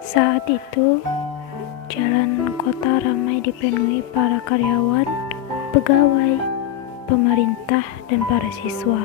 Saat itu, jalan kota ramai dipenuhi para karyawan, pegawai, pemerintah, dan para siswa.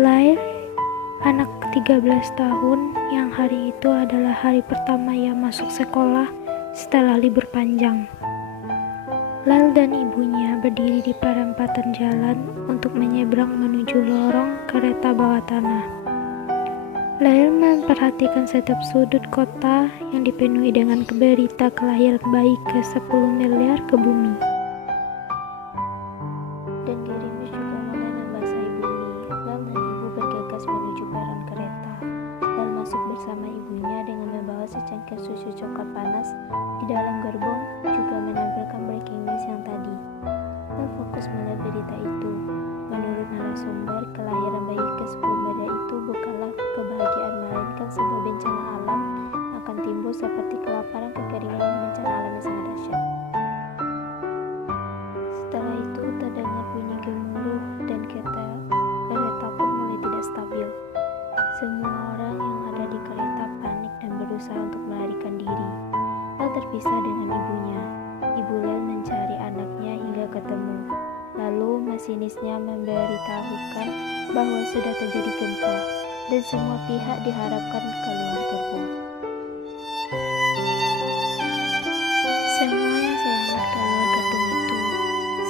Lail, anak 13 tahun yang hari itu adalah hari pertama ia masuk sekolah setelah libur panjang. Lail dan ibunya berdiri di perempatan jalan untuk menyeberang menuju lorong kereta bawah tanah. Lail memperhatikan setiap sudut kota yang dipenuhi dengan berita kelahiran bayi ke-10 miliar ke bumi. Dan gerimis juga mulai membasahi bumi. Lail dan ibu bergegas menuju peron kereta. Lail masuk bersama ibunya dengan membawa secangkir susu coklat panas. Di dalam gerbong juga menempelkan breaking news yang tadi. Lail fokus melihat berita itu. Menurut narasumber, kelahiran bayi ke-10 miliar itu bukanlah kebahagiaan, melainkan sebuah bencana alam yang akan timbul seperti kelaparan, kekeringan, dan bencana alam yang sangat dahsyat. Setelah itu terdengar bunyi gemuruh dan kereta pun mulai tidak stabil. Semua orang yang ada di kereta panik dan berusaha untuk melarikan diri. Lail terpisah dengan ibunya. Ibu Lail mencari anaknya hingga ketemu. Lalu masinisnya memberitahukan bahwa sudah terjadi gempa dan semua pihak diharapkan keluar gerbong. Semua yang selamat keluar gerbong itu.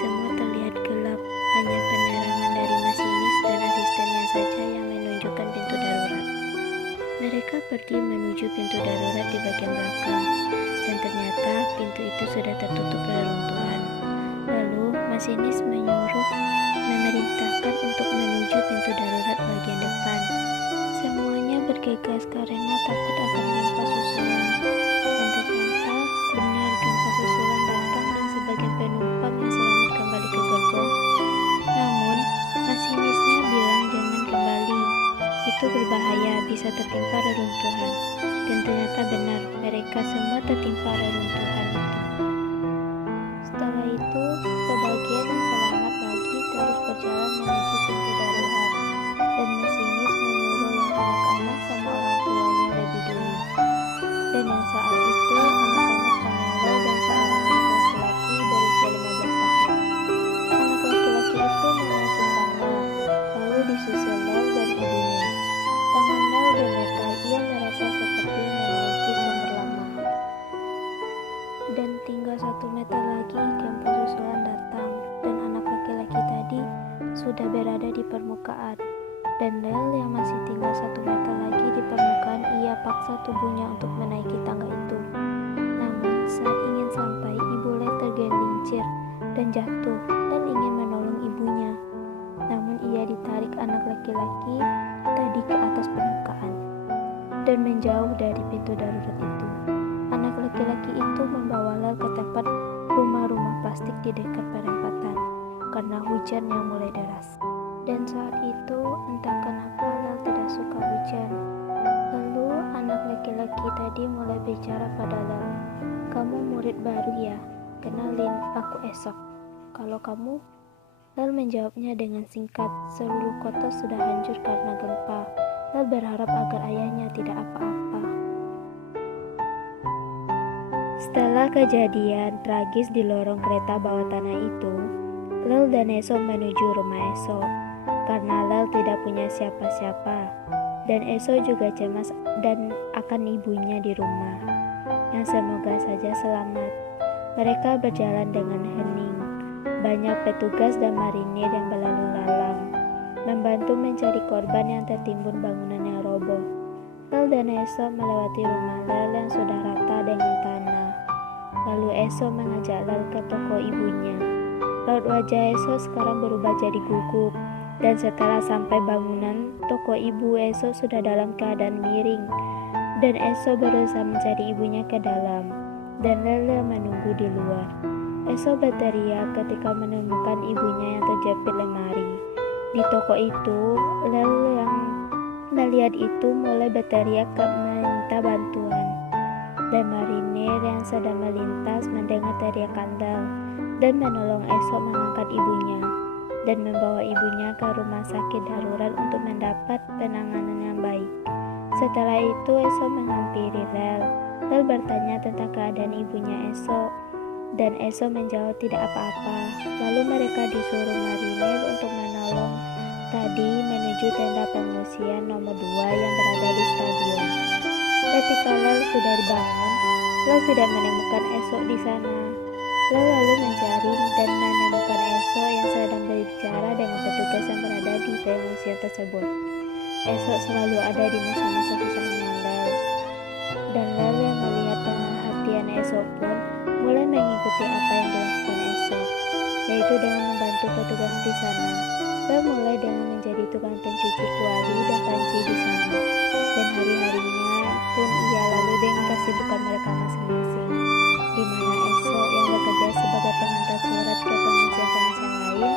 Semua terlihat gelap, hanya penerangan dari masinis dan asistennya saja yang menunjukkan pintu darurat. Mereka pergi menuju pintu darurat di bagian belakang, dan ternyata pintu itu sudah tertutup reruntuhan. Lalu masinis memerintahkan untuk menuju pintu darurat bagian depan. Semuanya bergegas karena takut akan gempa susulan. Dan ternyata benar, gempa susulan datang dan sebagian penumpang yang selamat kembali ke gerbong. Namun masinisnya bilang jangan kembali, itu berbahaya, bisa tertimpa reruntuhan. Dan ternyata benar, mereka semua tertimpa reruntuhan itu. Setelah itu, sebagian yang selamat lagi terus berjalan menuju pintu darurat, dan masinis menyuruh yang anak-anak sama orang tuanya lebih dulu. Dan yang saat itu anak-anak hanya Lail dan seorang anak laki-laki berusia 15 tahun. Anak laki-laki itu menaiki tangga, lalu disusul Lail dan ibunya. Tangan Lail gemetar, ia merasa seperti menaiki sumber lama. Dan tinggal 1 meter lagi gempa susulan datang, dan anak laki-laki tadi sudah berada di permukaan. Dan Lail yang masih tinggal 1 meter lagi di permukaan, ia paksa tubuhnya untuk menaiki tangga itu. Namun saat ingin sampai, ibu Lail tergelincir dan jatuh dan ingin menolong ibunya. Namun ia ditarik anak laki-laki tadi ke atas permukaan dan menjauh dari pintu darurat itu. Anak laki-laki itu membawa Lail ke tempat rumah-rumah plastik di dekat perempatan karena hujan yang mulai deras. Dan saat itu entah kenapa Lail tidak suka hujan. Lalu anak laki-laki tadi mulai bicara pada Lail. "Kamu murid baru ya? Kenalin, aku esok. Kalau kamu?" Lail menjawabnya dengan singkat. Seluruh kota sudah hancur karena gempa. Lail berharap agar ayahnya tidak apa-apa. Setelah kejadian tragis di lorong kereta bawah tanah itu, Lail dan Eso menuju rumah Eso. Karena Lail tidak punya siapa-siapa, dan Eso juga cemas dan akan ibunya di rumah, yang semoga saja selamat. Mereka berjalan dengan hening. Banyak petugas dan marinir yang berlalu lalang, membantu mencari korban yang tertimbun bangunan yang roboh. Lail dan Eso melewati rumah Lail yang sudah rata dengan tanah. Lalu Eso mengajak Lail ke toko ibunya. Raut wajah Eso sekarang berubah jadi gugup. Dan setelah sampai bangunan, toko ibu Eso sudah dalam keadaan miring. Dan Eso berusaha mencari ibunya ke dalam. Dan Lail menunggu di luar. Eso berteriak ketika menemukan ibunya yang terjepit lemari. Di toko itu, Lail yang melihat itu mulai berteriak meminta bantuan. Dan marinir yang sedang melintas mendengar teriakan Lail dan menolong Eso mengangkat ibunya dan membawa ibunya ke rumah sakit darurat untuk mendapat penanganan yang baik. Setelah itu Esok menghampiri Lel. Lel bertanya tentang keadaan ibunya Esok, dan Esok menjawab tidak apa-apa. Lalu mereka disuruh marinir untuk menolong tadi menuju tenda pengungsian nomor 2 yang berada di stadion. Ketika Lel sudah dibangun, Lel tidak menemukan Esok di sana. Lel lalu mencari dan menemukan Esok yang sedang berbicara dengan petugas yang berada di pengungsian tersebut. Esok selalu ada di masa-masa susahnya Lel. Dan Lel yang melihat perhatian Esok pun mulai mengikuti apa yang dilakukan Esok, yaitu dengan membantu petugas di sana. Lel mulai dengan menjadi tukang pencuci kuali dan panci di sana. Dan hari-harinya pun ia lalu dengan kesibukan mereka masing-masing, di mana Esok yang bekerja sebagai pengantar surat ke pengungsian-pengungsian lain,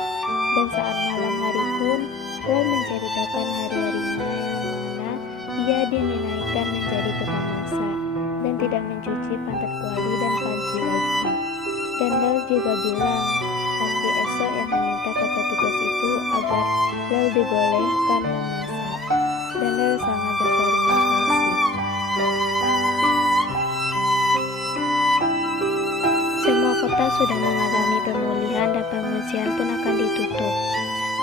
dan saat malam hari pun Lel menceritakan hari-harinya yang mana ia dinaikkan menjadi tukang masak dan tidak mencuci pantat kuali dan panci lagi. Dan Lel juga bilang pasti Esok yang meminta ke petugas itu agar Lel dibolehkan memasak, dan Lel sangat berterima kasih. Semua kota sudah mengalami pemulihan dan pengungsian pun akan ditutup.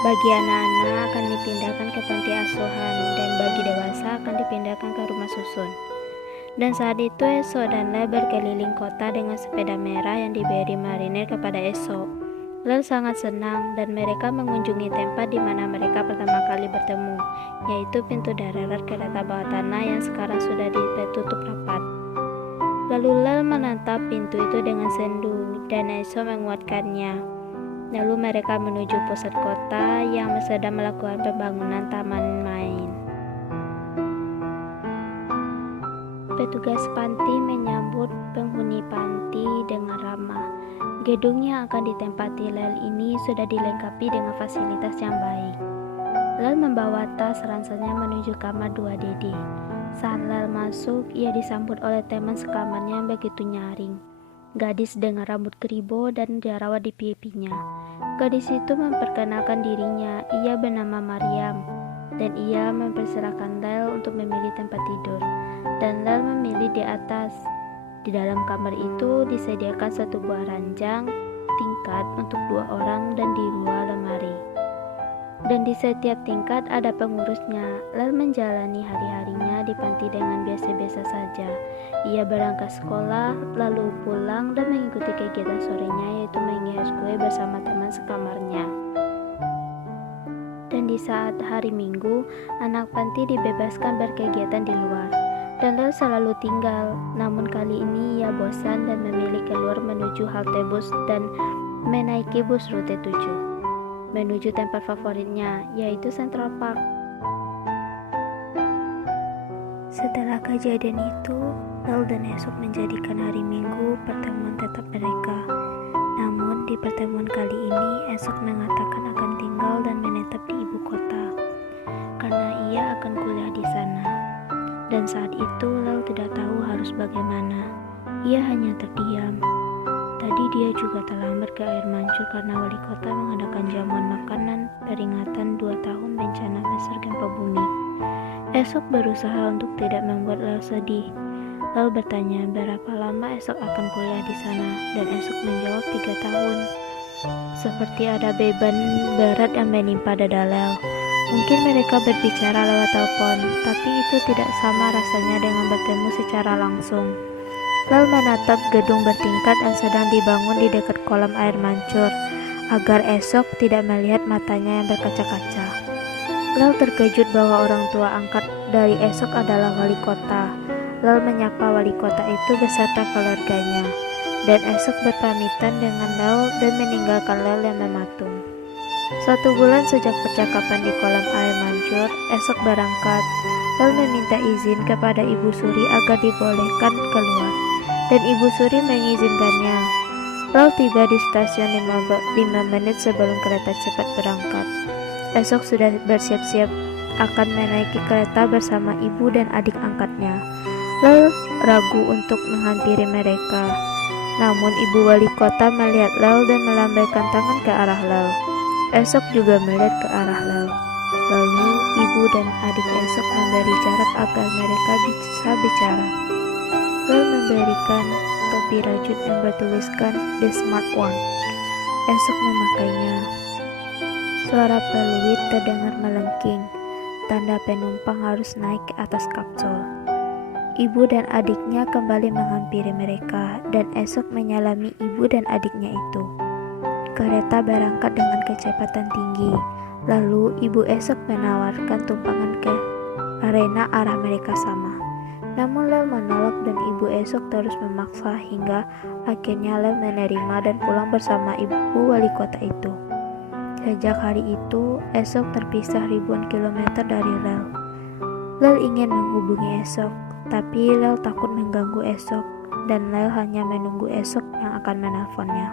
Bagi anak-anak akan dipindahkan ke panti asuhan, dan bagi dewasa akan dipindahkan ke rumah susun. Dan saat itu Esok dan Lel berkeliling kota dengan sepeda merah yang diberi marinir kepada Esok. Lel sangat senang dan mereka mengunjungi tempat di mana mereka pertama kali bertemu, yaitu pintu darurat kereta bawah tanah yang sekarang sudah ditutup rapat. Lalu Lel menatap pintu itu dengan sendu dan Esok menguatkannya. Lalu mereka menuju pusat kota yang sedang melakukan pembangunan taman main. Petugas panti menyambut penghuni panti dengan ramah. Gedung yang akan ditempati Lel ini sudah dilengkapi dengan fasilitas yang baik. Lel membawa tas ranselnya menuju kamar 2DD. Saat Lel masuk, ia disambut oleh teman sekamarnya yang begitu nyaring. Gadis dengan rambut keribo dan jerawat di pipinya. Gadis itu memperkenalkan dirinya, ia bernama Mariam, dan ia mempersilahkan Lel untuk memilih tempat tidur. Dan Lel memilih di atas. Di dalam kamar itu disediakan satu buah ranjang tingkat untuk 2 orang dan di 2 lemari. Dan di setiap tingkat ada pengurusnya. Lel menjalani hari-harinya di panti dengan biasa-biasa saja. Ia berangkat sekolah, lalu pulang dan mengikuti kegiatan sorenya, yaitu menghias kue bersama teman sekamarnya. Dan di saat hari Minggu, anak panti dibebaskan berkegiatan di luar. Dan Lel selalu tinggal, namun kali ini ia bosan dan memilih keluar menuju halte bus dan menaiki bus rute 7 menuju tempat favoritnya, yaitu Central Park. Setelah kejadian itu, Lel dan Esok menjadikan hari Minggu pertemuan tetap mereka. Namun di pertemuan kali ini, Esok mengatakan akan tinggal dan menetap di ibu kota karena ia akan kuliah di sana. Dan saat itu Lel tidak tahu harus bagaimana. Ia hanya terdiam. Tadi dia juga terlambat ke air mancur karena wali kota mengadakan jamuan makanan peringatan 2 tahun bencana besar gempa bumi. Esok berusaha untuk tidak membuat Lel sedih. Lel bertanya berapa lama Esok akan kuliah di sana, dan Esok menjawab 3 tahun. Seperti ada beban berat yang menimpa dada Lel. Mungkin mereka berbicara lewat telepon, tapi itu tidak sama rasanya dengan bertemu secara langsung. Lel menatap gedung bertingkat yang sedang dibangun di dekat kolam air mancur, agar Esok tidak melihat matanya yang berkaca-kaca. Lel terkejut bahwa orang tua angkat dari Esok adalah wali kota. Lel menyapa wali kota itu beserta keluarganya, dan Esok berpamitan dengan Lel dan meninggalkan Lel yang mematung. 1 bulan sejak percakapan di kolam air mancur, Esok berangkat. Lel meminta izin kepada Ibu Suri agar dibolehkan keluar, dan Ibu Suri mengizinkannya. Lel tiba di stasiun 5 menit sebelum kereta cepat berangkat. Esok sudah bersiap-siap akan menaiki kereta bersama ibu dan adik angkatnya. Lel ragu untuk menghampiri mereka, namun ibu wali kota melihat Lel dan melambaikan tangan ke arah Lel. Esok juga melihat ke arah Lel. Lalu ibu dan adik esok memberi jarak agar mereka bisa bicara. Lel memberikan topi rajut yang bertuliskan The Smart One. Esok memakainya. Suara peluit terdengar melengking, tanda penumpang harus naik ke atas kapsul. Ibu dan adiknya kembali menghampiri mereka, dan esok menyalami ibu dan adiknya itu. Kereta berangkat dengan kecepatan tinggi. Lalu ibu esok menawarkan tumpangan ke arena arah mereka sama. Namun Lel menolak dan ibu esok terus memaksa hingga akhirnya Lel menerima dan pulang bersama ibu wali kota itu. Sejak hari itu, esok terpisah ribuan kilometer dari Lel. Lel ingin menghubungi esok, tapi Lel takut mengganggu esok dan Lel hanya menunggu esok yang akan menelponnya.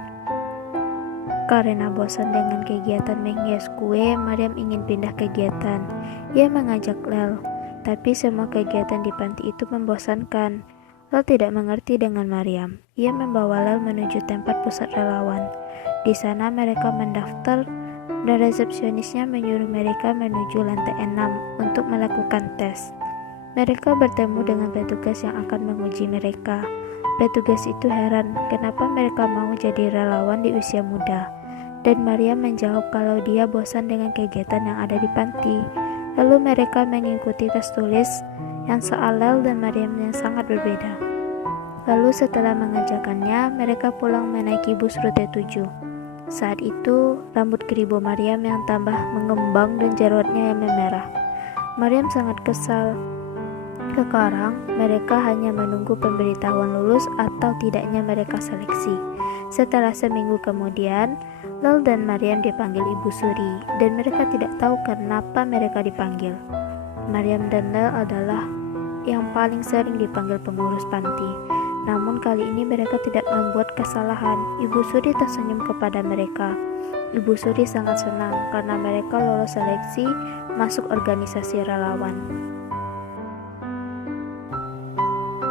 Karena bosan dengan kegiatan menghias kue, Maryam ingin pindah kegiatan. Ia mengajak Lel, tapi semua kegiatan di panti itu membosankan. Lel tidak mengerti dengan Maryam. Ia membawa Lel menuju tempat pusat relawan. Di sana mereka mendaftar dan resepsionisnya menyuruh mereka menuju lantai 6 untuk melakukan tes. Mereka bertemu dengan petugas yang akan menguji mereka. Petugas itu heran kenapa mereka mau jadi relawan di usia muda. Dan Maryam menjawab kalau dia bosan dengan kegiatan yang ada di panti. Lalu mereka mengikuti tes tulis yang soal Lel dan Maryam yang sangat berbeda. Lalu setelah mengerjakannya, mereka pulang menaiki bus rute 7. Saat itu, rambut keribu Maryam yang tambah mengembang dan jerawatnya yang memerah. Maryam sangat kesal. Sekarang, mereka hanya menunggu pemberitahuan lulus atau tidaknya mereka seleksi. Setelah seminggu kemudian, Lel dan Maryam dipanggil Ibu Suri, dan mereka tidak tahu kenapa mereka dipanggil. Maryam dan Lel adalah yang paling sering dipanggil pengurus panti. Namun kali ini mereka tidak membuat kesalahan. Ibu Suri tersenyum kepada mereka. Ibu Suri sangat senang karena mereka lolos seleksi masuk organisasi relawan.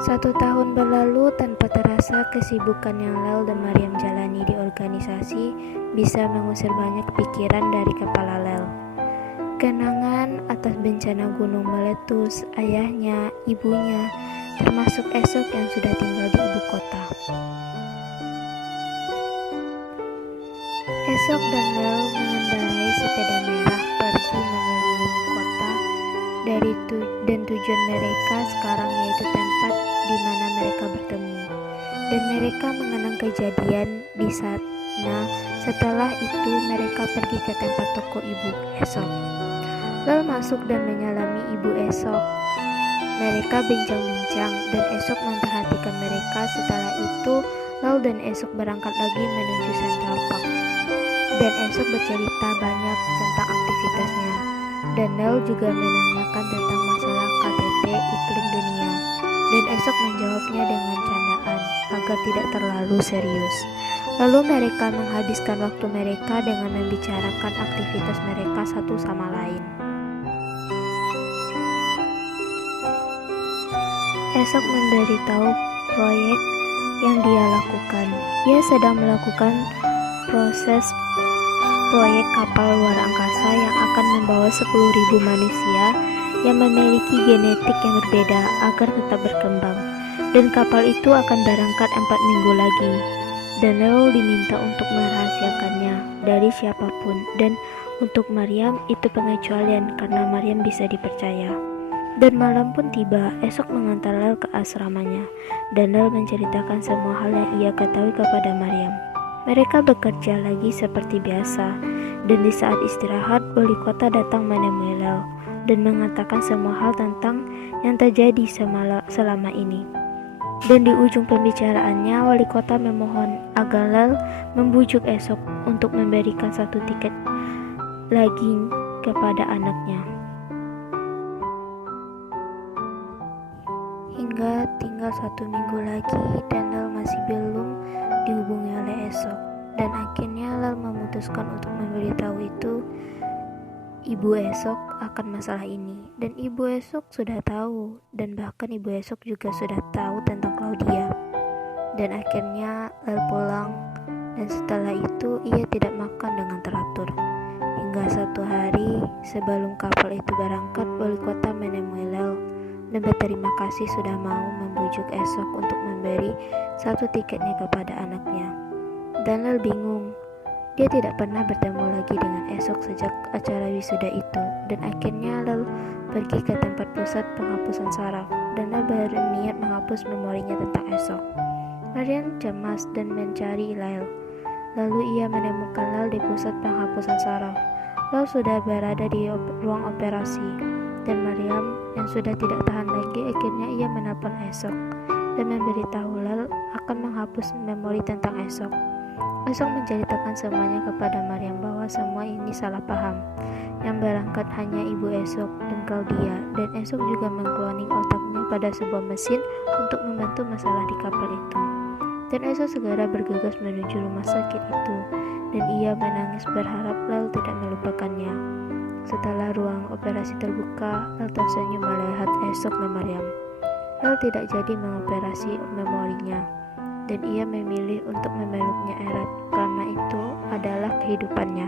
1 tahun berlalu tanpa terasa kesibukan yang Lel dan Maryam jalani di organisasi bisa mengusir banyak pikiran dari kepala Lel. Kenangan atas bencana gunung meletus, ayahnya, ibunya, termasuk esok yang sudah tinggal di ibu kota. Esok dan Lel mengendarai sepeda merah pergi mengelilingi kota dan tujuan mereka sekarang yaitu tempat di mana mereka bertemu. Dan mereka mengenang kejadian di sana. Setelah itu mereka pergi ke tempat toko ibu esok. Lel masuk dan menyalami ibu esok. Mereka bincang-bincang dan esok memperhatikan mereka. Setelah itu Lel dan esok berangkat lagi menuju Central Park. Dan esok bercerita banyak tentang aktivitasnya. Dan Lel juga menanyakan tentang masalah KTT iklim dunia. Dan esok menjawabnya dengan candaan agar tidak terlalu serius. Lalu mereka menghabiskan waktu mereka dengan membicarakan aktivitas mereka satu sama lain. Esok memberitahu proyek yang dia lakukan. Ia sedang melakukan proses proyek kapal luar angkasa yang akan membawa 10.000 manusia yang memiliki genetik yang berbeda agar tetap berkembang. Dan kapal itu akan berangkat 4 minggu lagi. Dan Lel diminta untuk merahasiakannya dari siapapun. Dan untuk Maryam itu pengecualian karena Maryam bisa dipercaya. Dan malam pun tiba. Esok mengantar Lel ke asramanya. Dan Lel menceritakan semua hal yang ia ketahui kepada Maryam. Mereka bekerja lagi seperti biasa. Dan di saat istirahat, wali kota datang menemui Lel dan mengatakan semua hal tentang yang terjadi selama ini. Dan di ujung pembicaraannya, wali kota memohon agar Lel membujuk esok untuk memberikan 1 tiket lagi kepada anaknya. Hingga tinggal 1 minggu lagi dan Lel masih belum dihubungi oleh esok. Dan akhirnya Lel memutuskan untuk memberitahu itu ibu esok akan masalah ini. Dan ibu esok sudah tahu, dan bahkan ibu esok juga sudah tahu tentang Claudia. Dan akhirnya Lel pulang, dan setelah itu ia tidak makan dengan teratur Hingga satu hari sebelum kapal itu berangkat, wali kota menemui Lel dan berterima kasih sudah mau membujuk Esok untuk memberi satu tiketnya kepada anaknya. Dan Lel bingung, dia tidak pernah bertemu lagi dengan Esok sejak acara wisuda itu. Dan akhirnya Lel pergi ke tempat pusat penghapusan saraf dan Lel berniat menghapus memorinya tentang Esok. Mariam cemas dan mencari Lel. Lalu ia menemukan Lel di pusat penghapusan saraf. Lel sudah berada di ruang operasi, dan Mariam yang sudah tidak tahan lagi akhirnya ia menelpon Esok dan memberitahu Lel akan menghapus memori tentang Esok. Esok menceritakan semuanya kepada Mariam bahwa semua ini salah paham. Yang berangkat hanya ibu Esok dan Claudia, dan Esok juga mengkloning otaknya pada sebuah mesin untuk membantu masalah di kapal itu. Dan Esok segera bergegas menuju rumah sakit itu, dan ia menangis berharap Lel tidak melupakannya. Setelah ruang operasi terbuka, Lel tersenyum melihat Esok dan Mariam. Lel tidak jadi mengoperasi memorinya, dan ia memilih untuk memeluknya erat karena itu adalah kehidupannya.